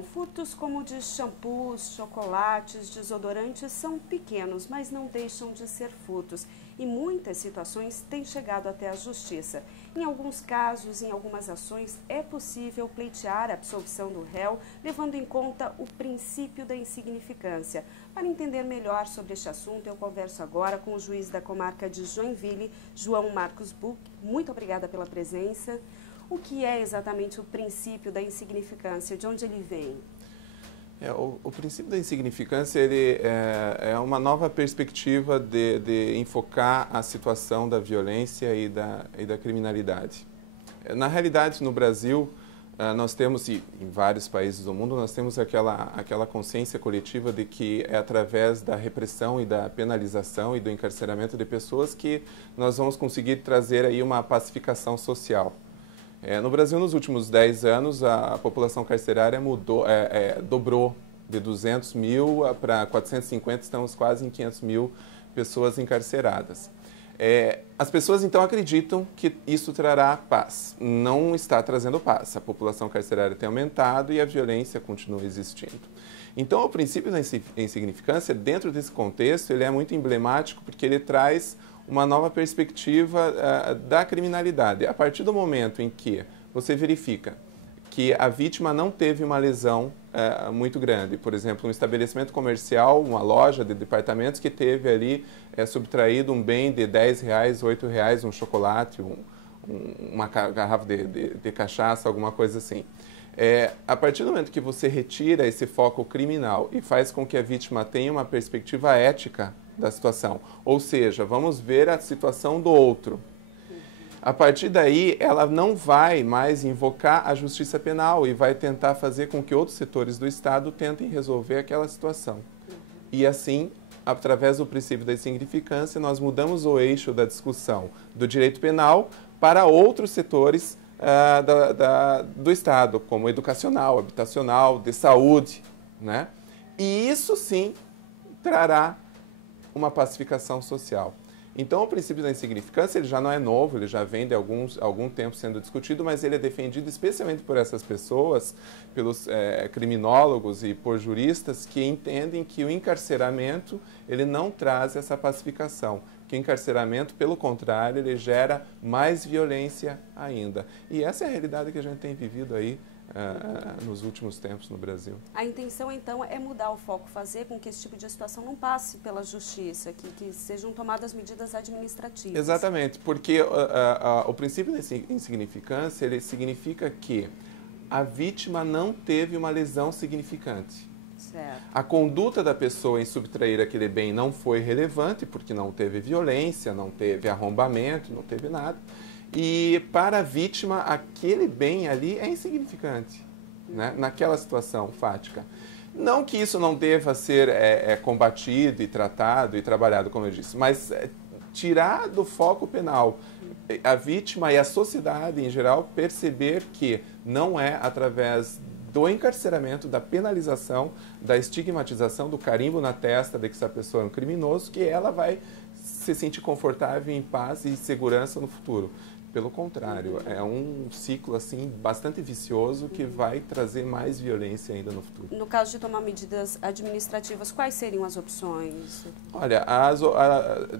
Bom, furtos como de shampoos, chocolates, desodorantes são pequenos, mas não deixam de ser furtos. E muitas situações têm chegado até a justiça. Em alguns casos, em algumas ações, é possível pleitear a absolvição do réu, levando em conta o princípio da insignificância. Para entender melhor sobre este assunto, eu converso agora com o juiz da comarca de Joinville, João Marcos Buch. Muito obrigada pela presença. O que é exatamente o princípio da insignificância? De onde ele vem? O princípio da insignificância ele é uma nova perspectiva de enfocar a situação da violência e da criminalidade. Na realidade, no Brasil, nós temos, e em vários países do mundo, nós temos aquela consciência coletiva de que é através da repressão e da penalização e do encarceramento de pessoas que nós vamos conseguir trazer aí uma pacificação social. No Brasil, nos últimos 10 anos, a população carcerária dobrou de 200 mil para 450, estamos quase em 500 mil pessoas encarceradas. As pessoas, então, acreditam que isso trará paz. Não está trazendo paz. A população carcerária tem aumentado e a violência continua existindo. Então, o princípio da insignificância, dentro desse contexto, ele é muito emblemático porque ele traz uma nova perspectiva da criminalidade. A partir do momento em que você verifica que a vítima não teve uma lesão muito grande, por exemplo, um estabelecimento comercial, uma loja de departamentos que teve ali subtraído um bem de R$10, R$8, um chocolate, uma garrafa de cachaça, alguma coisa assim. A partir do momento que você retira esse foco criminal e faz com que a vítima tenha uma perspectiva ética da situação, ou seja, vamos ver a situação do outro. A partir daí, ela não vai mais invocar a justiça penal e vai tentar fazer com que outros setores do Estado tentem resolver aquela situação. E assim, através do princípio da insignificância, nós mudamos o eixo da discussão do direito penal para outros setores do Estado, como educacional, habitacional, de saúde, né? E isso sim trará uma pacificação social. Então, o princípio da insignificância ele já não é novo, ele já vem de algum tempo sendo discutido, mas ele é defendido especialmente por essas pessoas, pelos criminólogos e por juristas que entendem que o encarceramento ele não traz essa pacificação, que o encarceramento, pelo contrário, ele gera mais violência ainda. E essa é a realidade que a gente tem vivido aí nos últimos tempos no Brasil. A intenção, então, é mudar o foco, fazer com que esse tipo de situação não passe pela justiça, que sejam tomadas medidas administrativas. Exatamente, porque o princípio da insignificância, ele significa que a vítima não teve uma lesão significante. Certo. A conduta da pessoa em subtrair aquele bem não foi relevante, porque não teve violência, não teve arrombamento, não teve nada. E para a vítima, aquele bem ali é insignificante, né? Naquela situação fática. Não que isso não deva ser combatido e tratado e trabalhado, como eu disse, mas tirar do foco penal a vítima e a sociedade em geral perceber que não é através do encarceramento, da penalização, da estigmatização, do carimbo na testa de que essa pessoa é um criminoso, que ela vai se sentir confortável, em paz e segurança no futuro. Pelo contrário, é um ciclo assim bastante vicioso que vai trazer mais violência ainda no futuro. No caso de tomar medidas administrativas, quais seriam as opções? Olha,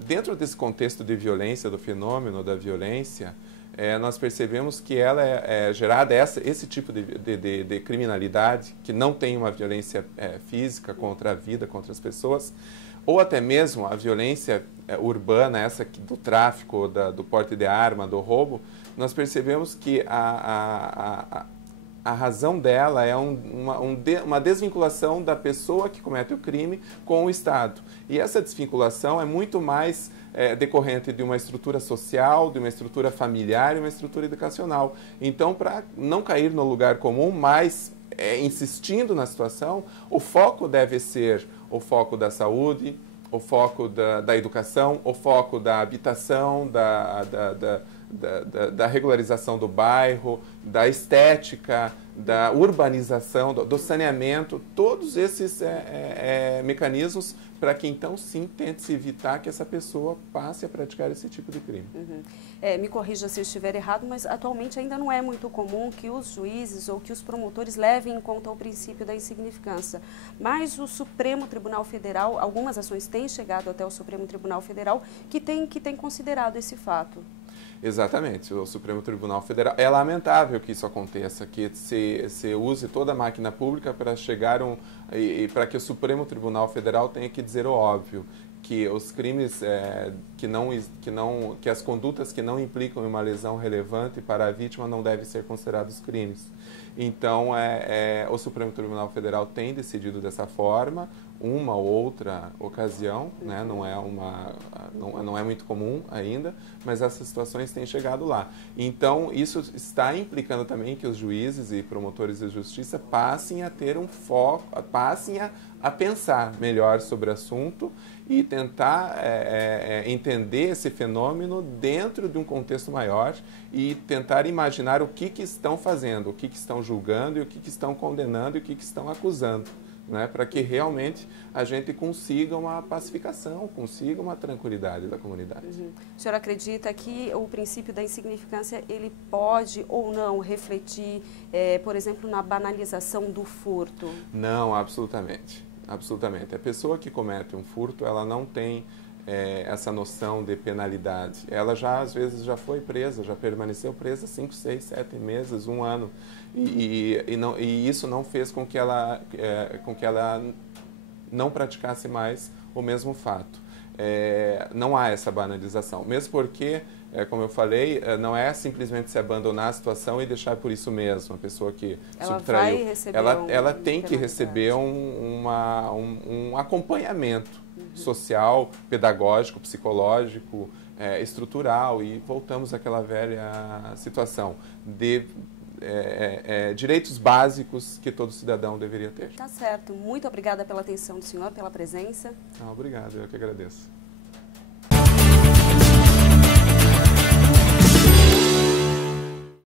dentro desse contexto de violência, do fenômeno da violência, nós percebemos que ela é gerada, esse tipo de criminalidade, que não tem uma violência física contra a vida, contra as pessoas, ou até mesmo a violência urbana, essa do tráfico, do porte de arma, do roubo, nós percebemos que a razão dela é uma desvinculação da pessoa que comete o crime com o Estado. E essa desvinculação é muito mais decorrente de uma estrutura social, de uma estrutura familiar e uma estrutura educacional. Então, para não cair no lugar comum, mas insistindo na situação, o foco deve ser o foco da saúde, o foco da educação, o foco da habitação, da regularização do bairro, da estética, da urbanização, do saneamento, todos esses mecanismos para que então sim tente-se evitar que essa pessoa passe a praticar esse tipo de crime. Uhum. Me corrija se eu estiver errado, mas atualmente ainda não é muito comum que os juízes ou que os promotores levem em conta o princípio da insignificância. Mas o Supremo Tribunal Federal, algumas ações têm chegado até o Supremo Tribunal Federal que tem considerado esse fato. Exatamente, o Supremo Tribunal Federal. É lamentável que isso aconteça, que se use toda a máquina pública para chegar e para que o Supremo Tribunal Federal tenha que dizer o óbvio, que os crimes que as condutas que não implicam em uma lesão relevante para a vítima não devem ser considerados crimes. Então, o Supremo Tribunal Federal tem decidido dessa forma, uma ou outra ocasião, né? Não é muito comum ainda, mas essas situações têm chegado lá. Então, isso está implicando também que os juízes e promotores de justiça passem a ter um foco, passem a pensar melhor sobre o assunto e tentar entender esse fenômeno dentro de um contexto maior e tentar imaginar o que estão fazendo, o que estão julgando e o que estão condenando e o que estão acusando, né? Para que realmente a gente consiga uma pacificação, consiga uma tranquilidade da comunidade. Uhum. O senhor acredita que o princípio da insignificância ele pode ou não refletir, por exemplo, na banalização do furto? Não, absolutamente. Absolutamente. A pessoa que comete um furto, ela não tem essa noção de penalidade. Ela às vezes, já foi presa, já permaneceu presa 5, 6, 7 meses, 1 ano. E isso não fez com que ela não praticasse mais o mesmo fato. Não há essa banalização. Mesmo porque, como eu falei, não é simplesmente se abandonar a situação e deixar por isso mesmo. A pessoa que subtraiu, ela tem que receber um acompanhamento social, pedagógico, psicológico, estrutural, e voltamos àquela velha situação de direitos básicos que todo cidadão deveria ter. Tá certo. Muito obrigada pela atenção do senhor, pela presença. Obrigado, eu que agradeço.